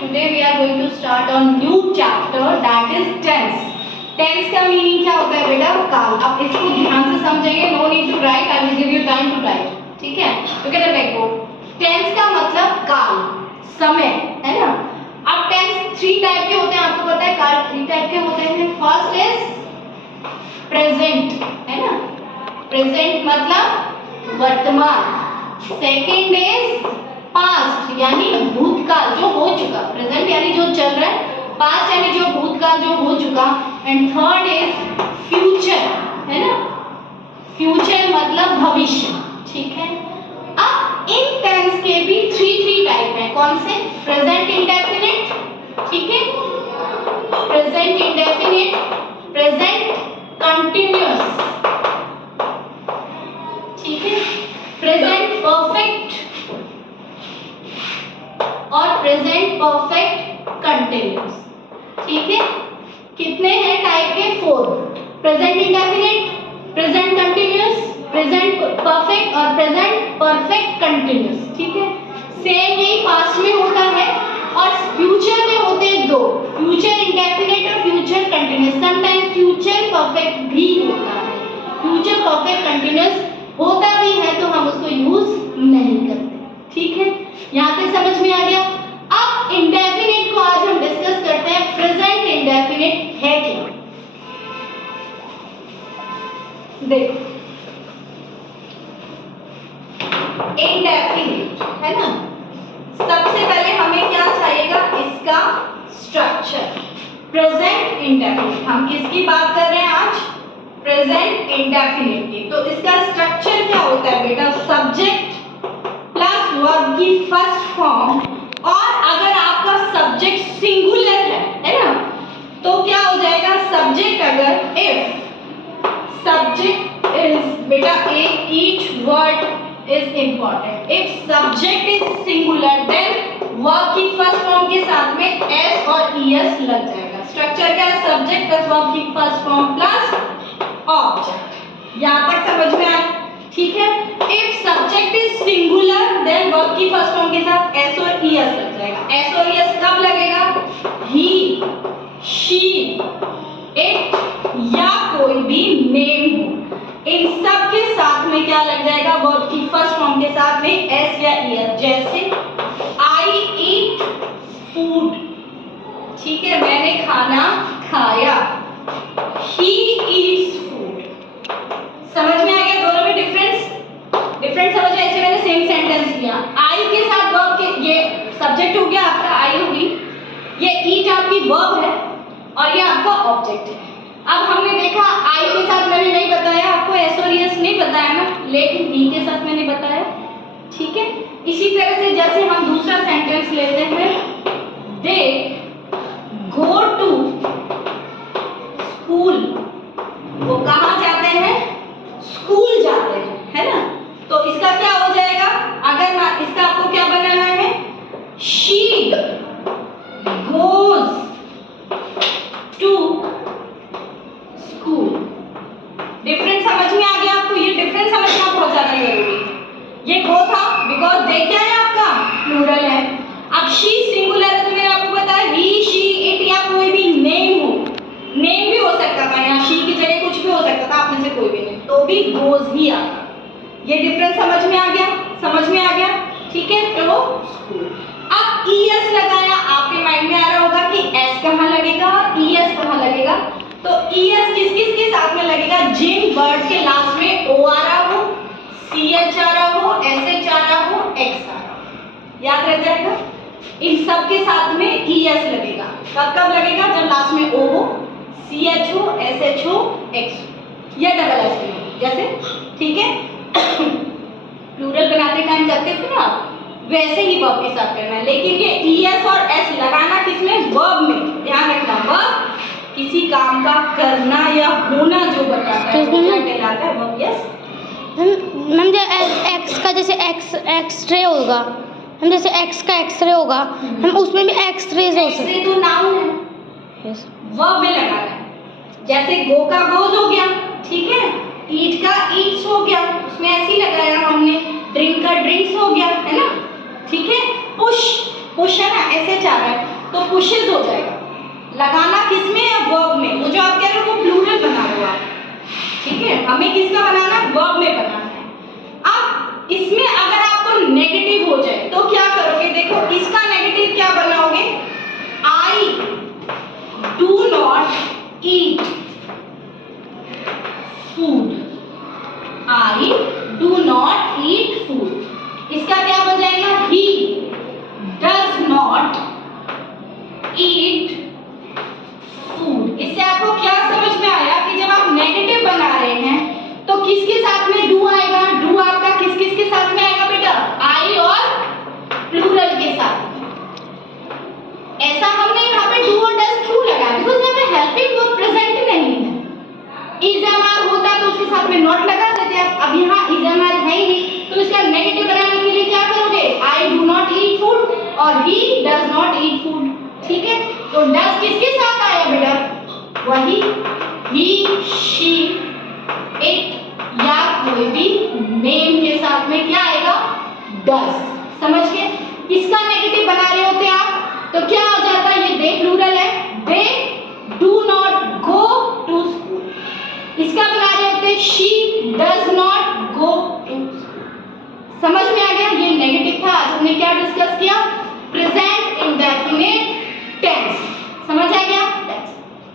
today we are going to start on new chapter, that is tense. Tense का meaning क्या होता है बेटा? काल. अब इसको ध्यान से समझेंगे. No need to write, I will give you time to write. ठीक है? Look at the blackboard. Tense का मतलब काल, समय, है ना? अब टेंस 3 टाइप के होते हैं, आपको पता है. काल 3 टाइप के होते हैं. फर्स्ट इज प्रेजेंट, है ना? प्रेजेंट मतलब वर्तमान. सेकंड इज पास्ट यानी भूतकाल, जो हो चुका. प्रेजेंट यानी जो चल रहा है. पास्ट यानी जो भूतकाल, जो हो चुका. एंड थर्ड इज फ्यूचर, है ना? फ्यूचर मतलब भविष्य. ठीक है? अब इन टेंस के भी 3 टाइप हैं. कौन से? प्रेजेंट इंडेफिनिट, ठीक है? प्रेजेंट इंडेफिनिट, प्रेजेंट कंटिन्यूअस, ठीक है? प्रेजेंट परफेक्ट और प्रेजेंट परफेक्ट कंटिन्यूअस. ठीक है? कितने हैं टाइप के? 4. Present indefinite, present continuous, present perfect और प्रेजेंट परफेक्ट कंटिन्यूअस. ठीक है? सेम यही पास्ट में होता है और फ्यूचर में होते हैं 2. फ्यूचर इंडेफिनिट और future continuous. Sometime future perfect भी होता है. फ्यूचर परफेक्ट कंटिन्यूअस होता भी है तो हम उसको यूज नहीं करते. ठीक है? यहाँ तक समझ में आ गया? अब इंडेफिनिट को आज हम डिस्कस करते हैं. प्रेजेंट इंडेफिनिट है क्या? देखो, इंडेफिनिट है ना. सबसे पहले हमें क्या चाहिएगा? इसका स्ट्रक्चर. प्रेजेंट इंडेफिनिट, हम किसकी बात कर रहे हैं आज? प्रेजेंट इंडेफिनिट की. तो इसका स्ट्रक्चर क्या होता है बेटा? सब्जेक्ट प्लस वर्ब की फर्स्ट फॉर्म. और अगर आपका सब्जेक्ट सिंगुलर है ना, तो क्या हो जाएगा? सब्जेक्ट अगर इफ सब्जेक्ट इज बेटा each word is important. If subject is singular then verb की फर्स्ट फॉर्म के साथ में एस और ईएस लग जाएगा. स्ट्रक्चर क्या है? सब्जेक्ट प्लस वर्ब की फर्स्ट फॉर्म प्लस ऑब्जेक्ट. यहां तक समझ में आया? ठीक है? If subject is singular then verb की फर्स्ट फॉर्म के साथ एस और ईएस लग जाएगा. एस और ईएस कब लगेगा? ही, शी, इट या कोई भी नेम हो, इन सब के साथ में क्या लग जाएगा? वर्ब की फर्स्ट फॉर्म के साथ में एस या ईएस. जैसे आई ईट फूड, ठीक है? मैंने खाना खाया. He eats food. समझ में आ गया दोनों में डिफरेंस? डिफरेंस समझ में? ऐसे मैंने सेम सेंटेंस लिया. आई के साथ वर्ब के, ये सब्जेक्ट हो गया आपका, आई होगी. ये ईट आपकी वर्ब है और ये आपका ऑब्जेक्ट है. अब हमने देखा आई के साथ मैंने नहीं बताया आपको, एस और एस नहीं बताया ना, लेकिन ई के साथ मैंने बताया. ठीक है? इसी तरह से जैसे हम दूसरा सेंटेंस लेते हैं, दे गो टू स्कूल. वो कहाँ जाते हैं? स्कूल जाते हैं, है ना? तो इसका क्या हो जाएगा? अगर इसका आपको क्या बनाना है? She goes to school. Difference समझ में आ गया आपको? ये डिफरेंस समझना बहुत ज्यादा जरूरी है. ये गो था बिकॉज दे क्या है आपका? प्लूरल है. अब शी सिंगुलर है तो मैंने आपको बताया ही, शी, इट या कोई भी नेम हो. नेम भी हो सकता था, यहाँ शी की जगह कुछ भी हो सकता था, आप में से कोई भी नहीं, तो भी गोज ही आता. ये डिफरेंस समझ में आ गया? समझ में आ गया? ठीक है? तो स्कूल. अब ईएस लगाया, आपके माइंड में आ रहा होगा कि एस कहाँ लगेगा और ईएस कहाँ लगेगा. तो ईएस किस किस के साथ में लगेगा? जिन वर्ड्स के लास्ट में ओ आ रहा हो, सीएच आ रहा हो, एसएच आ रहा हो, एक्स आ रहा हो. याद रह जाएगा? इन सब के साथ में ईएस लगेगा. कब कब लगेगा? जब लास्ट में ओ हो, सीएच हो, एसएच हो, एक्स हो या डबल एस हो. जैसे, ठीक है? प्लूरल बनाते टाइम करते थे ना, वैसे ही वर्ब के साथ करना है. लेकिन ये ईएस और एस लगाना किसमें? वर्ब में. ध्यान रखना, वर्ब किसी काम का करना या होना जो बताता है वो क्या कहलाता है? वर्ब. Yes ma'am. जो एक्स का जैसे एक्सरे होगा, हम जैसे एक्स का एक्सरे होगा, हम उसमें भी एक्सरे हो सकते. एक्सरे तो नाउन है. यस. वर्ब में लगाना है. जैसे गो का गोज हो गया, ठीक है? ईट का ईट्स हो गया, उसमें ऐसे ही लगाया हमने. ड्रिंक का ड्रिंक्स हो गया, है ना? ठीक है? पुश पुश है ना, ऐसे जा रहा है तो पुशेज हो जाएगा। लगाना किसमें है? वर्ब में। वो जो आप कह रहे हो वो प्लूरल बना रहे हो आप, ठीक है। हमें किसका बनाना है? वर्ब में बनाना है। अब इसमें अगर आपको नेगेटिव हो जाए तो क्या करोगे? देखो इसका नेगेटिव क्या बनाओगे? आई do not eat food. I do not eat food. इसका क्या बन जाएगा? ही डज नॉट ईट फूड। इससे आपको क्या समझ में आया कि जब आप नेगेटिव बना रहे हैं तो किसके साथ में डू आएगा? डू आपका किस किस के साथ में आएगा बेटा? आई और प्लूरल के साथ। ऐसा हमने यहाँ पे डू और डज क्यों लगाया? बिकॉज यहाँ पे हेल्पिंग वर्ब प्रेजेंट नहीं है। इज एम आर होता तो उसके साथ में नॉट लगा देते आप। अब यहाँ इज एम आर है ही नहीं तो इसका नेगेटिव बनाने के लिए क्या करोगे? I do not eat food और he does not eat food, ठीक है। तो डज किसके साथ आया बेटा? वही ही, शी, इट या कोई भी नेम के साथ में क्या आएगा? डज। समझ गए? इसका नेगेटिव बना रहे होते आप तो क्या हो जाता है? ये दे प्लूरल है, they do not go to school. इसका बना रहे होते she does not go to school. समझ में आ गया? ये नेगेटिव था। आज हमने क्या डिस्कस किया?